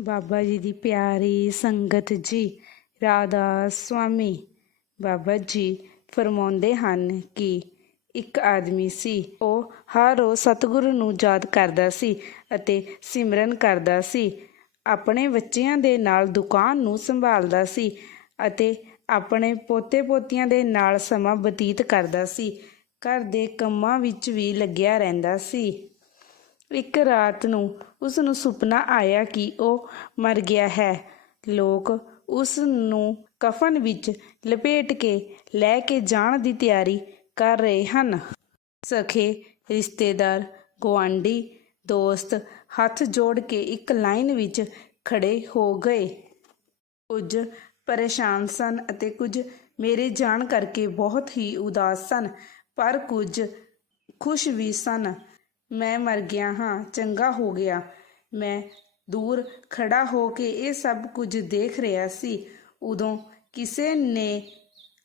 ਬਾਬਾ ਜੀ ਦੀ ਪਿਆਰੀ ਸੰਗਤ ਜੀ, ਰਾਧਾ ਸੁਆਮੀ। ਬਾਬਾ ਜੀ ਫਰਮਾਉਂਦੇ ਹਨ ਕਿ ਇੱਕ ਆਦਮੀ ਸੀ, ਉਹ ਹਰ ਰੋਜ਼ ਸਤਿਗੁਰੂ ਨੂੰ ਯਾਦ ਕਰਦਾ ਸੀ ਅਤੇ ਸਿਮਰਨ ਕਰਦਾ ਸੀ, ਆਪਣੇ ਬੱਚਿਆਂ ਦੇ ਨਾਲ ਦੁਕਾਨ ਨੂੰ ਸੰਭਾਲਦਾ ਸੀ ਅਤੇ ਆਪਣੇ ਪੋਤੇ ਪੋਤੀਆਂ ਦੇ ਨਾਲ ਸਮਾਂ ਬਤੀਤ ਕਰਦਾ ਸੀ। ਘਰ ਦੇ ਕੰਮਾਂ ਵਿੱਚ ਵੀ ਲੱਗਿਆ ਰਹਿੰਦਾ ਸੀ। ਇੱਕ ਰਾਤ ਨੂੰ ਉਸ ਨੂੰ ਸੁਪਨਾ ਆਇਆ ਕਿ ਉਹ ਮਰ ਗਿਆ ਹੈ। ਲੋਕ ਉਸ ਨੂੰ ਕਫਨ ਵਿੱਚ ਲਪੇਟ ਕੇ ਲੈ ਕੇ ਜਾਣ ਦੀ ਤਿਆਰੀ ਕਰ ਰਹੇ ਹਨ। ਸਖੇ, ਰਿਸ਼ਤੇਦਾਰ, ਗੁਆਂਢੀ, ਦੋਸਤ ਹੱਥ ਜੋੜ ਕੇ ਇੱਕ ਲਾਈਨ ਵਿੱਚ ਖੜੇ ਹੋ ਗਏ। ਕੁਝ ਪਰੇਸ਼ਾਨ ਸਨ ਅਤੇ ਕੁਝ ਮੇਰੇ ਜਾਣ ਕਰਕੇ ਬਹੁਤ ਹੀ ਉਦਾਸ ਸਨ, ਪਰ ਕੁਝ ਖੁਸ਼ ਵੀ ਸਨ। ਮੈਂ ਮਰ ਗਿਆ ਹਾਂ, ਚੰਗਾ ਹੋ ਗਿਆ। ਮੈਂ ਦੂਰ ਖੜਾ ਹੋ ਕੇ ਇਹ ਸਭ ਕੁਝ ਦੇਖ ਰਿਹਾ ਸੀ। ਉਦੋਂ ਕਿਸੇ ਨੇ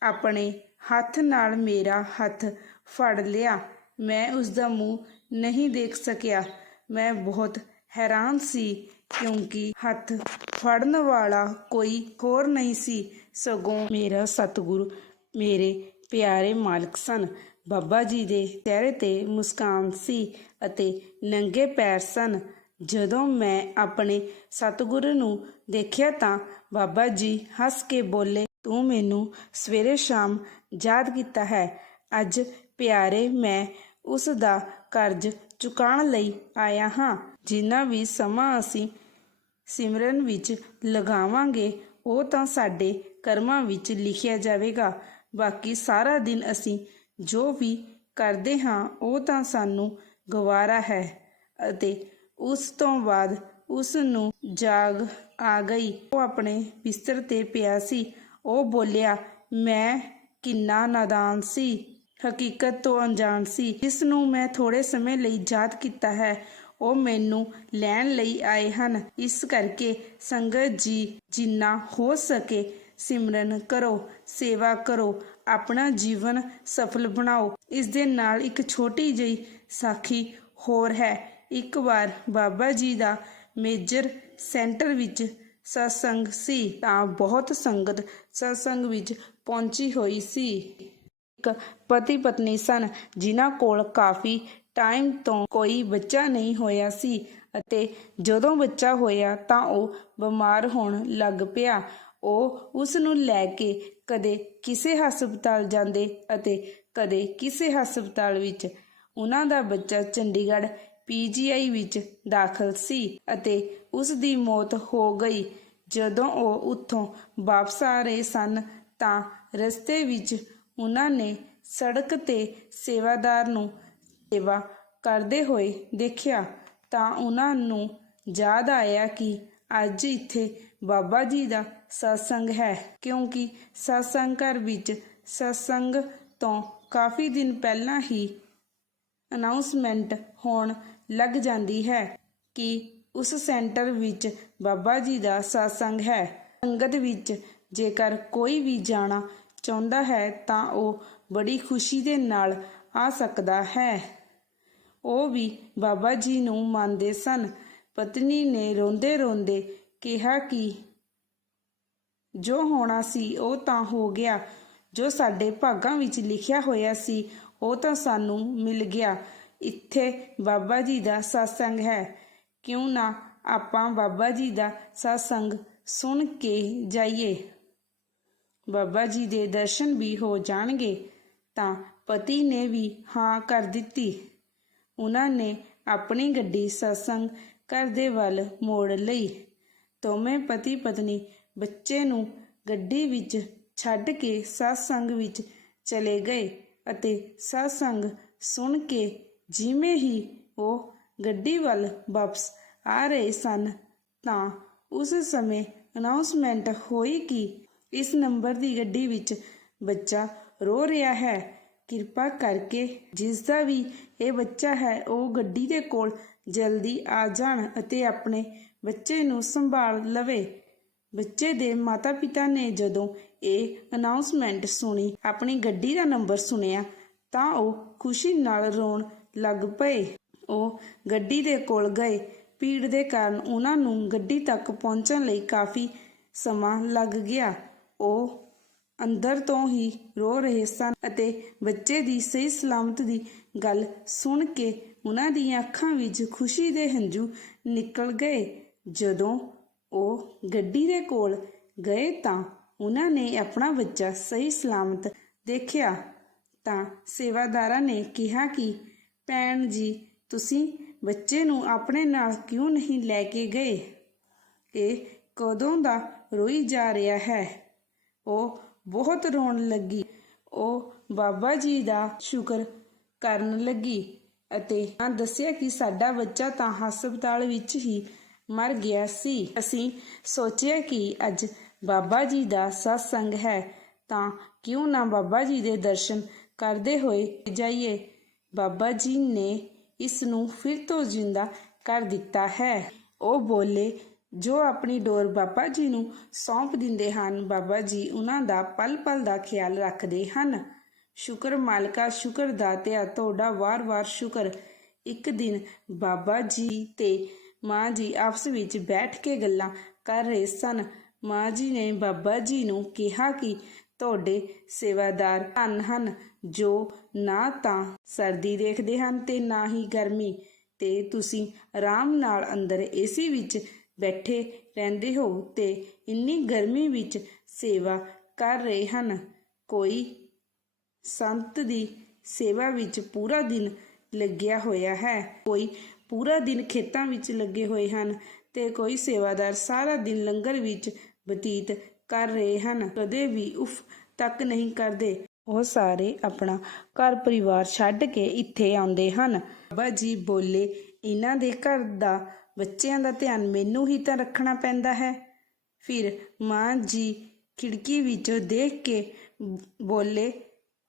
ਆਪਣੇ ਹੱਥ ਨਾਲ ਮੇਰਾ ਹੱਥ ਫੜ ਲਿਆ। ਮੈਂ ਉਸ ਦਾ ਮੂੰਹ ਨਹੀਂ ਦੇਖ ਸਕਿਆ। ਮੈਂ ਬਹੁਤ ਹੈਰਾਨ ਸੀ, ਕਿਉਂਕਿ ਹੱਥ ਫੜਨ ਵਾਲਾ ਕੋਈ ਹੋਰ ਨਹੀਂ ਸੀ। ਸਗੋਂ ਮੇਰਾ ਸਤਿਗੁਰੂ ਮੇਰੇ ਪਿਆਰੇ ਮਾਲਕ ਸਨ। ਬਾਬਾ ਜੀ ਦੇ ਚਿਹਰੇ ਤੇ ਮੁਸਕਾਨ ਸੀ ਅਤੇ ਨੰਗੇ ਪੈਰ ਸਨ। ਜਦੋਂ ਮੈਂ ਆਪਣੇ ਸਤਿਗੁਰੂ ਨੂੰ ਦੇਖਿਆ ਤਾਂ ਬਾਬਾ ਜੀ ਹੱਸ ਕੇ ਬੋਲੇ, ਤੂੰ ਮੈਨੂੰ ਸਵੇਰੇ ਸ਼ਾਮ ਯਾਦ ਕੀਤਾ ਹੈ। ਅੱਜ ਪਿਆਰੇ ਮੈਂ ਉਸ ਦਾ ਕਰਜ਼ ਚੁਕਾਉਣ ਲਈ ਆਇਆ ਹਾਂ। ਜਿੰਨਾ ਵੀ ਸਮਾਂ ਅਸੀਂ ਸਿਮਰਨ ਵਿੱਚ ਲਗਾਵਾਂਗੇ, ਉਹ ਤਾਂ ਸਾਡੇ ਕਰਮਾਂ ਵਿੱਚ ਲਿਖਿਆ ਜਾਵੇਗਾ। ਬਾਕੀ ਸਾਰਾ ਦਿਨ ਅਸੀਂ ਜੋ ਵੀ ਕਰਦੇ ਹਾਂ, ਉਹ ਤਾਂ ਸਾਨੂੰ ਗਵਾਰਾ ਹੈ ਅਤੇ ਉਸ ਤੋਂ ਬਾਅਦ ਉਸ ਨੂੰ ਜਾਗ ਆ ਗਈ। ਉਹ ਆਪਣੇ ਬਿਸਤਰ ਤੇ ਪਿਆ ਸੀ। ਉਹ ਬੋਲਿਆ, ਮੈਂ ਕਿੰਨਾ ਨਾਦਾਨ ਸੀ, ਹਕੀਕਤ ਤੋਂ ਅਣਜਾਣ ਸੀ। ਇਸ ਨੂੰ ਮੈਂ ਥੋੜੇ ਸਮੇਂ ਲਈ ਯਾਦ ਕੀਤਾ ਹੈ, ਉਹ ਮੈਨੂੰ ਲੈਣ ਲਈ ਆਏ ਹਨ। ਇਸ ਕਰਕੇ ਸੰਗਤ ਜੀ ਜਿੰਨਾ ਹੋ ਸਕੇ ਸਿਮਰਨ ਕਰੋ, ਸੇਵਾ ਕਰੋ, ਆਪਣਾ ਜੀਵਨ ਸਫਲ ਬਣਾਓ। ਇਸ ਦੇ ਨਾਲ ਇੱਕ ਛੋਟੀ ਜਿਹੀ ਸਾਖੀ ਹੋਰ ਹੈ। ਇੱਕ ਵਾਰ ਬਾਬਾ ਜੀ ਦਾ ਮੇਜਰ ਸੈਂਟਰ ਵਿੱਚ ਸਤਸੰਗ ਸੀ, ਤਾਂ ਬਹੁਤ ਸੰਗਤ ਸਤਸੰਗ ਵਿੱਚ ਪਹੁੰਚੀ ਹੋਈ ਸੀ। ਇੱਕ ਪਤੀ ਪਤਨੀ ਸਨ, ਜਿਨ੍ਹਾਂ ਕੋਲ ਕਾਫੀ ਟਾਈਮ ਤੋਂ ਕੋਈ ਬੱਚਾ ਨਹੀਂ ਹੋਇਆ ਸੀ ਅਤੇ ਜਦੋਂ ਬੱਚਾ ਹੋਇਆ ਤਾਂ ਉਹ ਬਿਮਾਰ ਹੋਣ ਲੱਗ ਪਿਆ। ਉਹ ਉਸ ਨੂੰ ਲੈ ਕੇ ਕਦੇ ਕਿਸੇ ਹਸਪਤਾਲ ਜਾਂਦੇ ਅਤੇ ਕਦੇ ਕਿਸੇ ਹਸਪਤਾਲ ਵਿੱਚ। ਉਹਨਾਂ ਦਾ ਬੱਚਾ ਚੰਡੀਗੜ੍ਹ ਪੀਜੀਆਈ ਵਿੱਚ ਦਾਖਲ ਸੀ ਅਤੇ ਉਸ ਦੀ ਮੌਤ ਹੋ ਗਈ। ਜਦੋਂ ਉਹ ਉੱਥੋਂ ਵਾਪਸ ਆ ਰਹੇ ਸਨ ਤਾਂ ਰਸਤੇ ਵਿੱਚ ਉਹਨਾਂ ਨੇ ਸੜਕ ਤੇ ਸੇਵਾਦਾਰ ਨੂੰ ਸੇਵਾ ਕਰਦੇ ਹੋਏ ਦੇਖਿਆ ਤਾਂ ਉਹਨਾਂ ਨੂੰ ਯਾਦ ਆਇਆ ਕਿ ਅੱਜ ਇੱਥੇ ਬਾਬਾ ਜੀ ਦਾ ਸਤਸੰਗ ਹੈ, ਕਿਉਂਕਿ ਸਤਸੰਗ ਘਰ ਵਿੱਚ ਸਤਸੰਗ ਤੋਂ ਕਾਫੀ ਦਿਨ ਪਹਿਲਾਂ ਹੀ ਅਨਾਉਂਸਮੈਂਟ ਹੋਣ ਲੱਗ ਜਾਂਦੀ ਹੈ ਕਿ ਉਸ ਸੈਂਟਰ ਵਿੱਚ ਬਾਬਾ ਜੀ ਦਾ ਸਤਸੰਗ ਹੈ। ਸੰਗਤ ਵਿੱਚ ਜੇਕਰ ਕੋਈ ਵੀ ਜਾਣਾ ਚਾਹੁੰਦਾ ਹੈ, ਤਾਂ ਉਹ ਬੜੀ ਖੁਸ਼ੀ ਦੇ ਨਾਲ ਆ ਸਕਦਾ ਹੈ। ਉਹ ਵੀ ਬਾਬਾ ਜੀ ਨੂੰ ਮੰਨਦੇ ਸਨ। ਪਤਨੀ ਨੇ ਰੋਂਦੇ ਰੋਂਦੇ ਕਿਹਾ ਕਿ ਜੋ ਹੋਣਾ ਸੀ, ਉਹ ਤਾਂ ਹੋ ਗਿਆ। ਜੋ ਸਾਡੇ ਭਾਗਾਂ ਵਿੱਚ ਲਿਖਿਆ ਹੋਇਆ ਸੀ, ਉਹ ਤਾਂ ਸਾਨੂੰ ਮਿਲ ਗਿਆ। ਇੱਥੇ ਬਾਬਾ ਜੀ ਦਾ ਸਤਸੰਗ ਹੈ। ਕਿਉਂ ਨਾ ਆਪਾਂ ਬਾਬਾ ਜੀ ਦਾ ਸਤਸੰਗ ਸੁਣ ਕੇ ਜਾਈਏ। ਬਾਬਾ ਜੀ ਦੇ ਦਰਸ਼ਨ ਵੀ ਹੋ ਜਾਣਗੇ, ਤਾਂ ਪਤੀ ਨੇ ਵੀ ਹਾਂ ਕਰ ਦਿੱਤੀ। ਉਹਨਾਂ ਨੇ ਆਪਣੀ ਗੱਡੀ ਸਤਸੰਗ ਘਰ ਦੇ ਵੱਲ ਮੋੜ ਲਈ। ਦੋਵੇਂ ਪਤੀ ਪਤਨੀ ਬੱਚੇ ਨੂੰ ਗੱਡੀ ਵਿੱਚ ਛੱਡ ਕੇ ਸਤਸੰਗ ਵਿੱਚ ਚਲੇ ਗਏ ਅਤੇ ਸਤਸੰਗ ਸੁਣ ਕੇ ਜਿਵੇਂ ਹੀ ਉਹ ਗੱਡੀ ਵੱਲ ਵਾਪਸ ਆ ਰਹੇ ਸਨ, ਤਾਂ ਉਸ ਸਮੇਂ ਅਨਾਉਂਸਮੈਂਟ ਹੋਈ ਕਿ ਇਸ ਨੰਬਰ ਦੀ ਗੱਡੀ ਵਿੱਚ ਬੱਚਾ ਰੋ ਰਿਹਾ ਹੈ। ਕਿਰਪਾ ਕਰਕੇ ਜਿਸ ਦਾ ਵੀ ਇਹ ਬੱਚਾ ਹੈ, ਉਹ ਗੱਡੀ ਦੇ ਕੋਲ ਜਲਦੀ ਆ ਜਾਣ ਅਤੇ ਆਪਣੇ ਬੱਚੇ ਨੂੰ ਸੰਭਾਲ ਲਵੇ। ਬੱਚੇ ਦੇ ਮਾਤਾ-ਪਿਤਾ ਨੇ ਜਦੋਂ ਇਹ ਅਨਾਉਂਸਮੈਂਟ ਸੁਣੀ, ਆਪਣੀ ਗੱਡੀ ਦਾ ਨੰਬਰ ਸੁਣਿਆ, ਤਾਂ ਉਹ ਖੁਸ਼ੀ ਨਾਲ ਰੋਣ ਲੱਗ ਪਏ। ਉਹ ਗੱਡੀ ਦੇ ਕੋਲ ਗਏ। ਭੀੜ ਦੇ ਕਾਰਨ ਉਹਨਾਂ ਨੂੰ ਗੱਡੀ ਤੱਕ ਪਹੁੰਚਣ ਲਈ ਕਾਫੀ ਸਮਾਂ ਲੱਗ ਗਿਆ। ਉਹ ਅੰਦਰ ਤੋਂ ਹੀ ਰੋ ਰਹੇ ਸਨ ਅਤੇ ਬੱਚੇ ਦੀ ਸਹੀ ਸਲਾਮਤ ਦੀ ਗੱਲ ਸੁਣ ਕੇ ਉਹਨਾਂ ਦੀਆਂ ਅੱਖਾਂ ਵਿੱਚ ਖੁਸ਼ੀ ਦੇ ਹੰਝੂ ਨਿਕਲ ਗਏ। ਜਦੋਂ ਉਹ ਗੱਡੀ ਦੇ ਕੋਲ ਗਏ ਤਾਂ ਉਹਨਾਂ ਨੇ ਆਪਣਾ ਬੱਚਾ ਸਹੀ ਸਲਾਮਤ ਦੇਖਿਆ ਤਾਂ ਸੇਵਾਦਾਰਾਂ ਨੇ ਕਿਹਾ ਕਿ, ਭੈਣ ਜੀ, ਤੁਸੀਂ ਬੱਚੇ ਨੂੰ ਆਪਣੇ ਨਾਲ ਕਿਉਂ ਨਹੀਂ ਲੈ ਕੇ ਗਏ? ਇਹ ਕਦੋਂ ਦਾ ਰੋਈ ਜਾ ਰਿਹਾ ਹੈ? ਉਹ ਬਹੁਤ ਰੋਣ ਲੱਗੀ। ਉਹ ਬਾਬਾ ਜੀ ਦਾ ਸ਼ੁਕਰ ਕਰਨ ਲੱਗੀ ਅਤੇ ਦੱਸਿਆ ਕਿ ਸਾਡਾ ਬੱਚਾ ਤਾਂ ਹਸਪਤਾਲ ਵਿੱਚ ਹੀ ਮਰ ਗਿਆ ਸੀ। ਅਸੀਂ ਸੋਚਿਆ ਕਿ ਅੱਜ ਬਾਬਾ ਜੀ ਦਾ satsang ਹੈ, ਤਾਂ ਕਿਉਂ ਨਾ ਬਾਬਾ ਜੀ ਦੇ ਦਰਸ਼ਨ ਕਰਦੇ ਹੋਏ ਜਾਈਏ। ਬਾਬਾ ਜੀ ਨੇ ਇਸ ਨੂੰ ਫਿਰ ਤੋਂ ਜਿੰਦਾ ਕਰ ਦਿੱਤਾ ਹੈ। ਉਹ ਬੋਲੇ, ਜੋ ਆਪਣੀ ਡੋਰ ਬਾਬਾ ਜੀ ਨੂੰ ਸੌਂਪ ਦਿੰਦੇ ਹਨ, ਬਾਬਾ ਜੀ ਉਹਨਾਂ ਦਾ ਪਲ ਪਲ ਦਾ ਖਿਆਲ ਰੱਖਦੇ ਹਨ। ਸ਼ੁਕਰ ਮਾਲਕਾ, ਸ਼ੁਕਰ ਦਾਤਿਆ, ਤੁਹਾਡਾ ਵਾਰ-ਵਾਰ ਸ਼ੁਕਰ। ਇੱਕ ਦਿਨ ਬਾਬਾ ਜੀ ਤੇ ਮਾਂ ਜੀ ਆਪਸ ਵਿੱਚ ਬੈਠ ਕੇ ਗੱਲਾਂ ਕਰ ਰਹੇ ਸਨ। ਮਾਂ ਜੀ ਨੇ ਬਾਬਾ ਜੀ ਨੂੰ ਕਿਹਾ ਕਿ ਤੁਹਾਡੇ ਸੇਵਾਦਾਰ ਧੰਨ ਹਨ, ਜੋ ਨਾ ਤਾਂ ਸਰਦੀ ਦੇਖਦੇ ਹਨ ਤੇ ਨਾ ਹੀ ਗਰਮੀ। ਤੇ ਤੁਸੀਂ ਆਰਾਮ ਨਾਲ ਅੰਦਰ ਏਸੀ ਵਿੱਚ ਬੈਠੇ ਰਹਿੰਦੇ ਹੋ ਤੇ ਇੰਨੀ ਗਰਮੀ ਵਿੱਚ ਸੇਵਾ ਕਰ ਰਹੇ ਹਨ। ਕੋਈ ਸੰਤ ਦੀ ਸੇਵਾ ਵਿੱਚ ਪੂਰਾ ਦਿਨ ਲੱਗਿਆ ਹੋਇਆ ਹੈ। ਕੋਈ ਪੂਰਾ ਦਿਨ ਖੇਤਾਂ ਵਿੱਚ ਲੱਗੇ ਹੋਏ ਹਨ ਤੇ ਕੋਈ ਸੇਵਾਦਾਰ ਸਾਰਾ ਦਿਨ ਲੰਗਰ ਵਿੱਚ ਬਤੀਤ ਕਰ ਰਹੇ ਹਨ। ਕਦੇ ਵੀ ਉਫ ਤੱਕ ਨਹੀਂ ਕਰਦੇ। ਉਹ ਸਾਰੇ ਆਪਣਾ ਘਰ ਪਰਿਵਾਰ ਛੱਡ ਕੇ ਇੱਥੇ ਆਉਂਦੇ ਹਨ। ਬਾਬਾ ਜੀ ਬੋਲੇ, ਇਹਨਾਂ ਦੇ ਘਰ ਦਾ, ਬੱਚਿਆਂ ਦਾ ਧਿਆਨ ਮੈਨੂੰ ਹੀ ਤਾਂ ਰੱਖਣਾ ਪੈਂਦਾ ਹੈ। ਫਿਰ ਮਾਂ ਜੀ ਖਿੜਕੀ ਵਿੱਚੋਂ ਦੇਖ ਕੇ ਬੋਲੇ,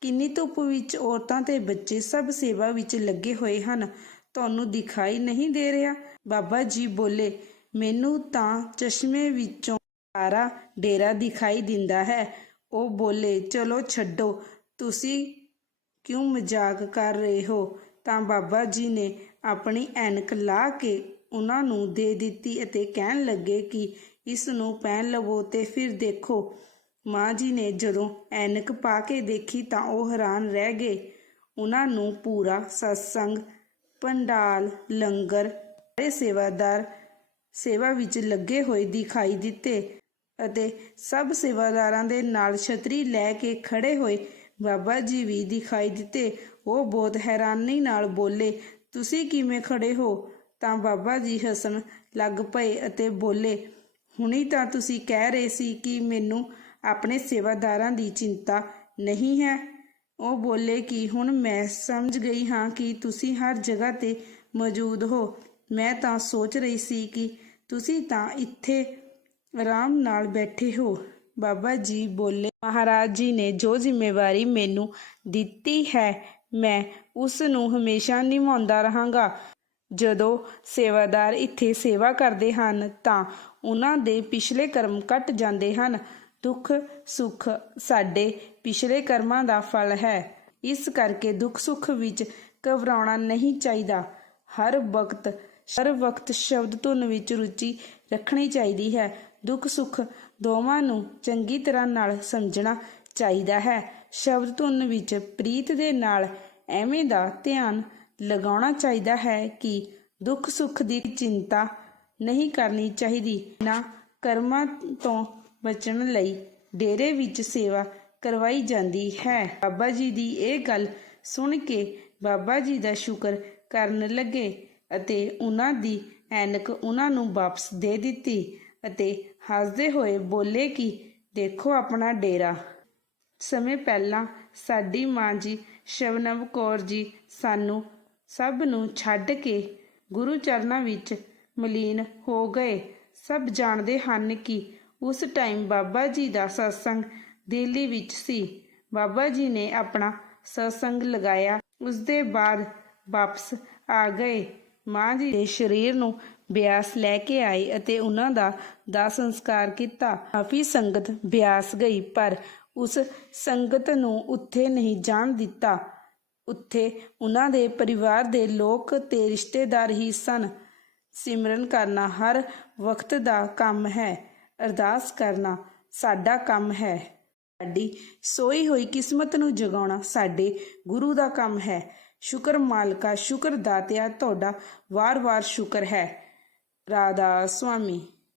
ਕਿੰਨੀ ਧੁੱਪ ਵਿੱਚ ਔਰਤਾਂ ਤੇ ਬੱਚੇ ਸਭ ਸੇਵਾ ਵਿੱਚ ਲੱਗੇ ਹੋਏ ਹਨ। ਤੁਹਾਨੂੰ ਦਿਖਾਈ ਨਹੀਂ ਦੇ ਰਿਹਾ। ਬਾਬਾ ਜੀ ਬੋਲੇ, ਮੈਨੂੰ ਤਾਂ ਚਸ਼ਮੇ ਵਿੱਚੋਂ ਸਾਰਾ ਡੇਰਾ ਦਿਖਾਈ ਦਿੰਦਾ ਹੈ। ਉਹ ਬੋਲੇ, ਚਲੋ ਛੱਡੋ, ਤੁਸੀਂ ਕਿਉਂ ਮਜ਼ਾਕ ਕਰ ਰਹੇ ਹੋ? ਤਾਂ ਬਾਬਾ ਜੀ ਨੇ ਆਪਣੀ ਐਨਕ ਲਾ ਕੇ ਉਹਨਾਂ ਨੂੰ ਦੇ ਦਿੱਤੀ ਅਤੇ ਕਹਿਣ ਲੱਗੇ ਕਿ ਇਸ ਨੂੰ ਪਹਿਨ ਲਵੋ ਤੇ ਫਿਰ ਦੇਖੋ। ਮਾਂ ਜੀ ਨੇ ਜਦੋਂ ਐਨਕ ਪਾ ਕੇ ਦੇਖੀ ਤਾਂ ਉਹ ਹੈਰਾਨ ਰਹਿ ਗਏ। ਉਹਨਾਂ ਨੂੰ ਪੂਰਾ ਸਤਸੰਗ ਪੰਡਾਲ, ਲੰਗਰ ਸਾਰੇ ਸੇਵਾਦਾਰ ਸੇਵਾ ਵਿੱਚ ਲੱਗੇ ਹੋਏ ਦਿਖਾਈ ਦਿੱਤੇ ਅਤੇ ਸਭ ਸੇਵਾਦਾਰਾਂ ਦੇ ਨਾਲ ਛਤਰੀ ਲੈ ਕੇ ਖੜੇ ਹੋਏ ਬਾਬਾ ਜੀ ਵੀ ਦਿਖਾਈ ਦਿੱਤੇ। ਉਹ ਬਹੁਤ ਹੈਰਾਨੀ ਨਾਲ ਬੋਲੇ, ਤੁਸੀਂ ਕਿਵੇਂ ਖੜੇ ਹੋ? ਤਾਂ ਬਾਬਾ ਜੀ ਹੱਸਣ ਲੱਗ ਪਏ ਅਤੇ ਬੋਲੇ, ਹੁਣੀ ਤਾਂ ਤੁਸੀਂ ਕਹਿ ਰਹੇ ਸੀ ਕਿ ਮੈਨੂੰ ਆਪਣੇ ਸੇਵਾਦਾਰਾਂ ਦੀ ਚਿੰਤਾ ਨਹੀਂ ਹੈ। ਉਹ ਬੋਲੇ ਕਿ ਹੁਣ ਮੈਂ ਸਮਝ ਗਈ ਹਾਂ ਕਿ ਤੁਸੀਂ ਹਰ ਜਗ੍ਹਾ ਤੇ ਮੌਜੂਦ ਹੋ। ਮੈਂ ਤਾਂ ਸੋਚ ਰਹੀ ਸੀ ਕਿ ਤੁਸੀਂ ਤਾਂ ਇੱਥੇ ਆਰਾਮ ਨਾਲ ਬੈਠੇ ਹੋ। ਬਾਬਾ ਜੀ ਬੋਲੇ, ਮਹਾਰਾਜ ਜੀ ਨੇ ਜੋ ਜ਼ਿੰਮੇਵਾਰੀ ਮੈਨੂੰ ਦਿੱਤੀ ਹੈ, ਮੈਂ ਉਸ ਨੂੰ ਹਮੇਸ਼ਾ ਨਿਭਾਉਂਦਾ ਰਹਾਂਗਾ। ਜਦੋਂ ਸੇਵਾਦਾਰ ਇੱਥੇ ਸੇਵਾ ਕਰਦੇ ਹਨ, ਤਾਂ ਉਹਨਾਂ ਦੇ ਪਿਛਲੇ ਕਰਮ ਕੱਟ ਜਾਂਦੇ ਹਨ। ਦੁੱਖ ਸੁੱਖ ਸਾਡੇ ਪਿਛਲੇ ਕਰਮਾਂ ਦਾ ਫਲ ਹੈ। ਇਸ ਕਰਕੇ ਦੁੱਖ ਸੁੱਖ ਵਿੱਚ ਘਬਰਾਉਣਾ ਨਹੀਂ ਚਾਹੀਦਾ। ਹਰ ਵਕਤ ਹਰ ਵਕਤ ਸ਼ਬਦ ਧੁਨ ਵਿੱਚ ਰੁਚੀ ਰੱਖਣੀ ਚਾਹੀਦੀ ਹੈ। ਦੁੱਖ ਸੁੱਖ ਦੋਵਾਂ ਨੂੰ ਚੰਗੀ ਤਰ੍ਹਾਂ ਨਾਲ ਸਮਝਣਾ ਚਾਹੀਦਾ ਹੈ। ਸ਼ਬਦ ਧੁਨ ਵਿੱਚ ਪ੍ਰੀਤ ਦੇ ਨਾਲ ਐਵੇਂ ਦਾ ਧਿਆਨ ਲਗਾਉਣਾ ਚਾਹੀਦਾ ਹੈ ਕਿ ਦੁੱਖ ਸੁੱਖ ਦੀ ਚਿੰਤਾ ਨਹੀਂ ਕਰਨੀ ਚਾਹੀਦੀ। ਨਾ ਕਰਮਾਂ ਤੋਂ ਬਚਣ ਲਈ ਡੇਰੇ ਵਿੱਚ ਸੇਵਾ ਕਰਵਾਈ ਜਾਂਦੀ ਹੈ। ਬਾਬਾ ਜੀ ਦੀ ਇਹ ਗੱਲ ਸੁਣ ਕੇ ਬਾਬਾ ਜੀ ਦਾ ਸ਼ੁਕਰ ਕਰਨ ਲੱਗੇ ਅਤੇ ਉਹਨਾਂ ਦੀ ਐਨਕ ਉਹਨਾਂ ਨੂੰ ਵਾਪਸ ਦੇ ਦਿੱਤੀ ਅਤੇ ਹੱਸਦੇ ਹੋਏ ਬੋਲੇ ਕਿ, ਦੇਖੋ ਆਪਣਾ ਡੇਰਾ। ਸਮੇਂ ਪਹਿਲਾਂ ਸਾਡੀ ਮਾਂ ਜੀ ਸ਼ਵਨਮ ਕੌਰ ਜੀ ਸਾਨੂੰ ਸਭ ਨੂੰ ਛੱਡ ਕੇ ਗੁਰੂ ਚਰਨਾਂ ਵਿੱਚ ਮਲੀਨ ਹੋ ਗਏ। ਸਭ ਜਾਣਦੇ ਹਨ ਕਿ ਉਸ ਟਾਈਮ ਬਾਬਾ ਜੀ ਦਾ ਸਤਸੰਗ ਦਿੱਲੀ ਵਿੱਚ ਸੀ। ਬਾਬਾ ਜੀ ਨੇ ਆਪਣਾ ਸਤਸੰਗ ਲਗਾਇਆ। ਉਸ ਦੇ ਬਾਅਦ ਵਾਪਸ ਆ ਗਏ। ਮਾਂ ਜੀ ਦੇ ਸਰੀਰ ਨੂੰ ਬਿਆਸ ਲੈ ਕੇ ਆਏ ਅਤੇ ਉਹਨਾਂ ਦਾ ਦਾ ਸੰਸਕਾਰ ਕੀਤਾ। ਕਾਫੀ ਸੰਗਤ ਬਿਆਸ ਗਈ, ਪਰ ਉਸ ਸੰਗਤ ਨੂੰ ਉੱਥੇ ਨਹੀਂ ਜਾਣ ਦਿੱਤਾ। ਉੱਥੇ ਉਹਨਾਂ ਦੇ ਪਰਿਵਾਰ ਦੇ ਲੋਕ ਤੇ ਰਿਸ਼ਤੇਦਾਰ ਹੀ ਸਨ। ਸਿਮਰਨ ਕਰਨਾ ਹਰ ਵਕਤ ਦਾ ਕੰਮ ਹੈ। ਅਰਦਾਸ ਕਰਨਾ ਸਾਡਾ ਕੰਮ ਹੈ। ਸਾਡੀ ਸੋਈ ਹੋਈ ਕਿਸਮਤ ਨੂੰ ਜਗਾਉਣਾ ਸਾਡੇ ਗੁਰੂ ਦਾ ਕੰਮ ਹੈ। ਸ਼ੁਕਰ ਮਾਲਕਾ, ਸ਼ੁਕਰ ਦਾਤਿਆ, ਤੁਹਾਡਾ ਵਾਰ-ਵਾਰ ਸ਼ੁਕਰ ਹੈ। ਰਾਧਾ ਸੁਆਮੀ